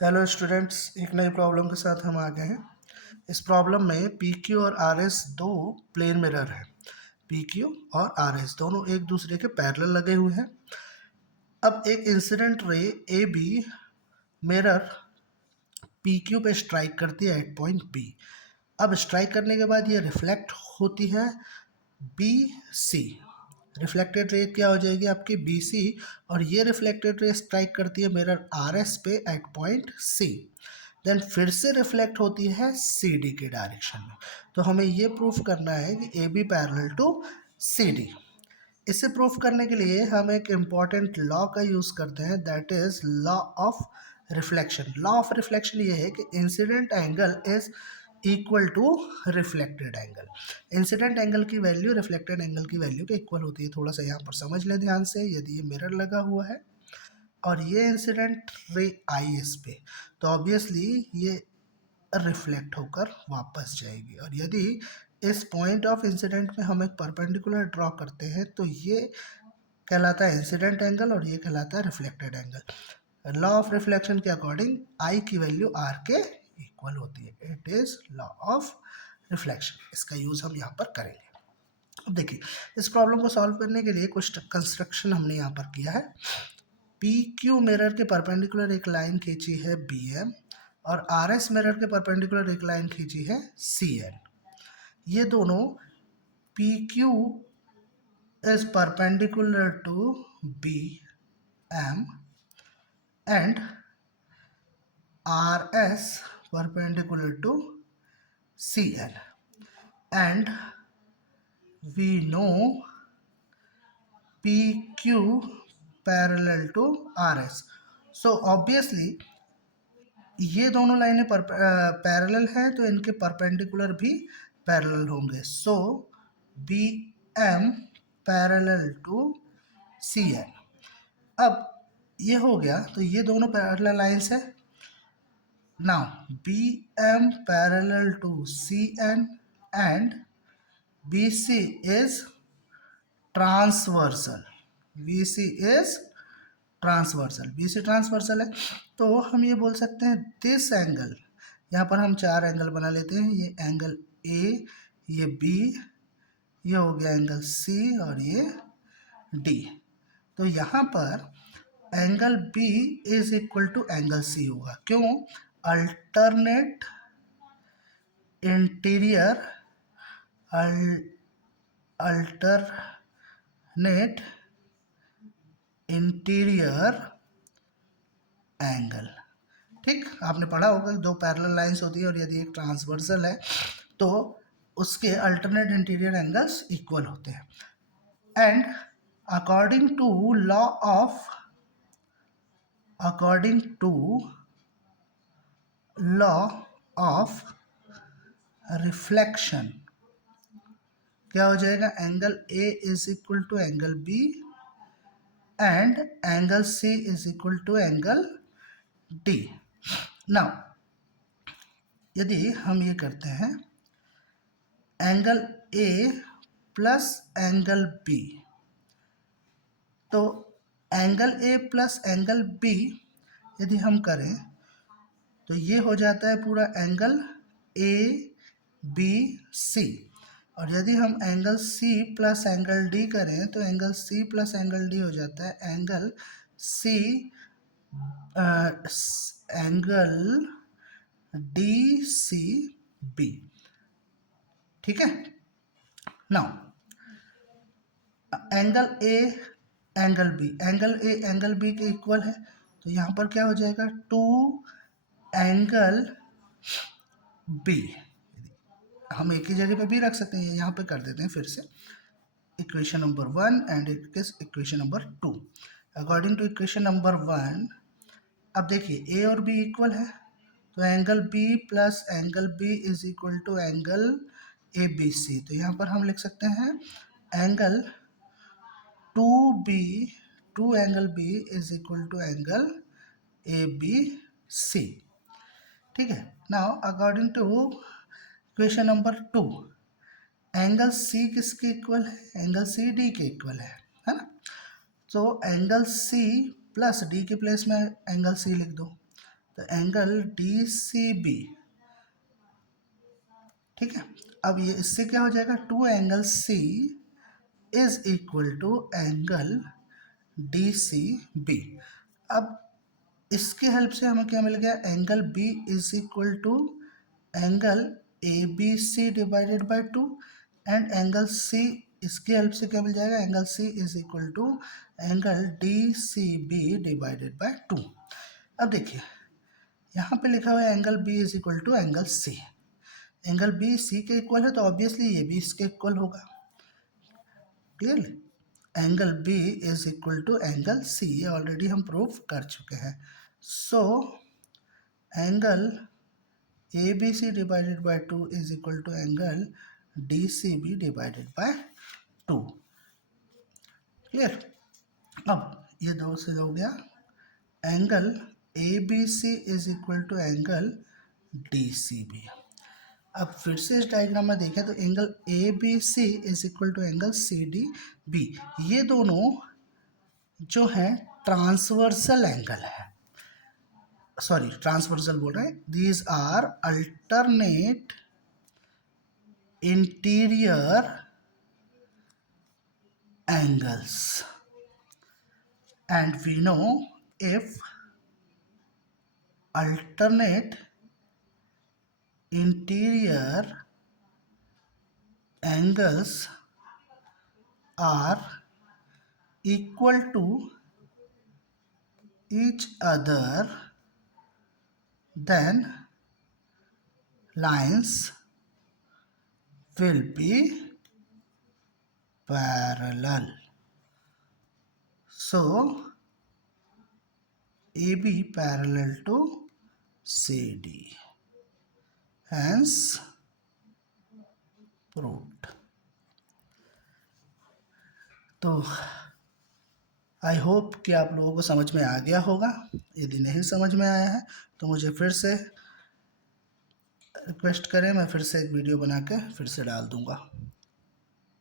Hello students, एक नई problem के साथ हम आ गए हैं। इस प्रॉब्लम में पी क्यू और आर एस दो प्लेन मिरर हैं। पी क्यू और आर एस दोनों एक दूसरे के पैरेलल लगे हुए हैं। अब एक incident ray A B mirror P Q पे स्ट्राइक करती है एट पॉइंट बी। अब स्ट्राइक करने के बाद ये रिफ्लेक्ट होती है बी सी। रिफ्लेक्टेड रे क्या हो जाएगी आपकी बी सी, और ये रिफ्लेक्टेड रे स्ट्राइक करती है मिरर आर एस पे एट पॉइंट सी। देन फिर से रिफ्लेक्ट होती है सी डी के डायरेक्शन में। तो हमें ये प्रूफ करना है कि A B parallel to C D. इसे प्रूफ करने के लिए हम एक इम्पॉर्टेंट लॉ का यूज़ करते हैं, that is law of reflection. Law of reflection ये है कि incident angle is equal to reflected angle. Incident angle की वैल्यू रिफ्लेक्टेड एंगल की वैल्यू के इक्वल होती है। थोड़ा सा यहाँ पर समझ लें ध्यान से। यदि ये मिरर लगा हुआ है और ये इंसिडेंट रे आई इस पे, तो ऑब्वियसली ये रिफ्लेक्ट होकर वापस जाएगी। और यदि इस पॉइंट ऑफ इंसिडेंट में हम एक परपेंडिकुलर ड्रॉ करते हैं तो ये कहलाता है इंसिडेंट एंगल और ये कहलाता है reflected angle. Law of reflection के अकॉर्डिंग आई की वैल्यू आर के इक्वल होती है। It is law of reflection. इसका यूज हम यहाँ पर करेंगे। अब देखिए, इस प्रॉब्लम को सॉल्व करने के लिए कुछ कंस्ट्रक्शन हमने यहाँ पर किया है। पी क्यू मिरर के परपेंडिकुलर एक लाइन खींची है बी एम, और आर एस मिरर के परपेंडिकुलर एक लाइन खींची है सी एन। ये दोनों P Q is perpendicular to BM and RS perpendicular to CN, and we know PQ parallel to RS. So obviously ये दोनों लाइनें पैरेलल हैं तो इनके परपेंडिकुलर भी पैरेलल होंगे। So B M parallel to C N. अब ये हो गया, तो ये दोनों पैरेलल लाइंस है। Now B M parallel to C N and B C is transversal. B C is transversal. B C transversal है, तो हम ये बोल सकते हैं दिस एंगल। यहाँ पर हम चार एंगल बना लेते हैं। ये एंगल ए, ये बी, ये हो गया एंगल सी, और ये डी। तो यहाँ पर angle B is equal to angle C होगा। क्यों? Alternate interior alternate interior angle. ठीक, आपने पढ़ा होगा कि दो पैरेलल लाइंस होती है और यदि एक ट्रांसवर्सल है तो उसके अल्टरनेट इंटीरियर एंगल्स इक्वल होते हैं। And according to law of according to law of reflection क्या हो जाएगा? Angle A is equal to angle B and angle C is equal to angle D. Now यदि हम ये करते हैं angle A plus angle B, तो angle A plus angle B यदि हम करें तो ये हो जाता है पूरा एंगल ए बी सी। और यदि हम angle C plus angle D करें तो angle C plus angle D हो जाता है angle C angle D C B. ठीक है। Now angle A angle B, angle A angle B के इक्वल है, तो यहाँ पर क्या हो जाएगा? Two angle B. हम एक ही जगह पे भी रख सकते हैं, यहाँ पे कर देते हैं फिर से। Equation number 1 and equation number 2। According to equation number 1, अब देखिए ए और बी इक्वल है, तो angle B plus angle B is equal to angle A B C. तो यहाँ पर हम लिख सकते हैं angle two angle B is equal to angle A B C. ठीक है। Now according to equation number 2, angle C किसके इक्वल है? एंगल सी डी के इक्वल है ना। तो एंगल सी प्लस डी के प्लेस में एंगल सी लिख दो, तो एंगल डी सी बी, ठीक है। अब ये इससे क्या हो जाएगा, two angle C is equal to angle D C B. अब इसके हेल्प से हमें क्या मिल गया, angle B is equal to angle A B C divided by two, and angle C, इसके हेल्प से क्या मिल जाएगा, angle C is equal to angle D C B divided by two. अब देखिए यहाँ पे लिखा हुआ है angle B is equal to angle C, angle B C के इक्वल है तो ऑब्वियसली ये भी इसके इक्वल होगा, clear. Angle B is equal to angle C, ये ऑलरेडी हम प्रूव कर चुके हैं। So angle A B C divided by two is equal to angle D C B divided by two, clear. अब ये दो से हो गया, angle A B C is equal to angle D C B. अब फिर से इस डायग्राम में देखें तो angle A B C is equal to angle C D B, ये दोनों जो हैं ट्रांसवर्सल एंगल है, सॉरी ट्रांसवर्सल बोल रहे हैं, these are alternate interior angles, and we know if alternate interior angles are equal to each other, then lines will be parallel. So AB parallel to CD, hence proved. तो I hope कि आप लोगों को समझ में आ गया होगा। यदि नहीं समझ में आया है तो मुझे फिर से रिक्वेस्ट करें, मैं फिर से एक वीडियो बना के फिर से डाल दूँगा।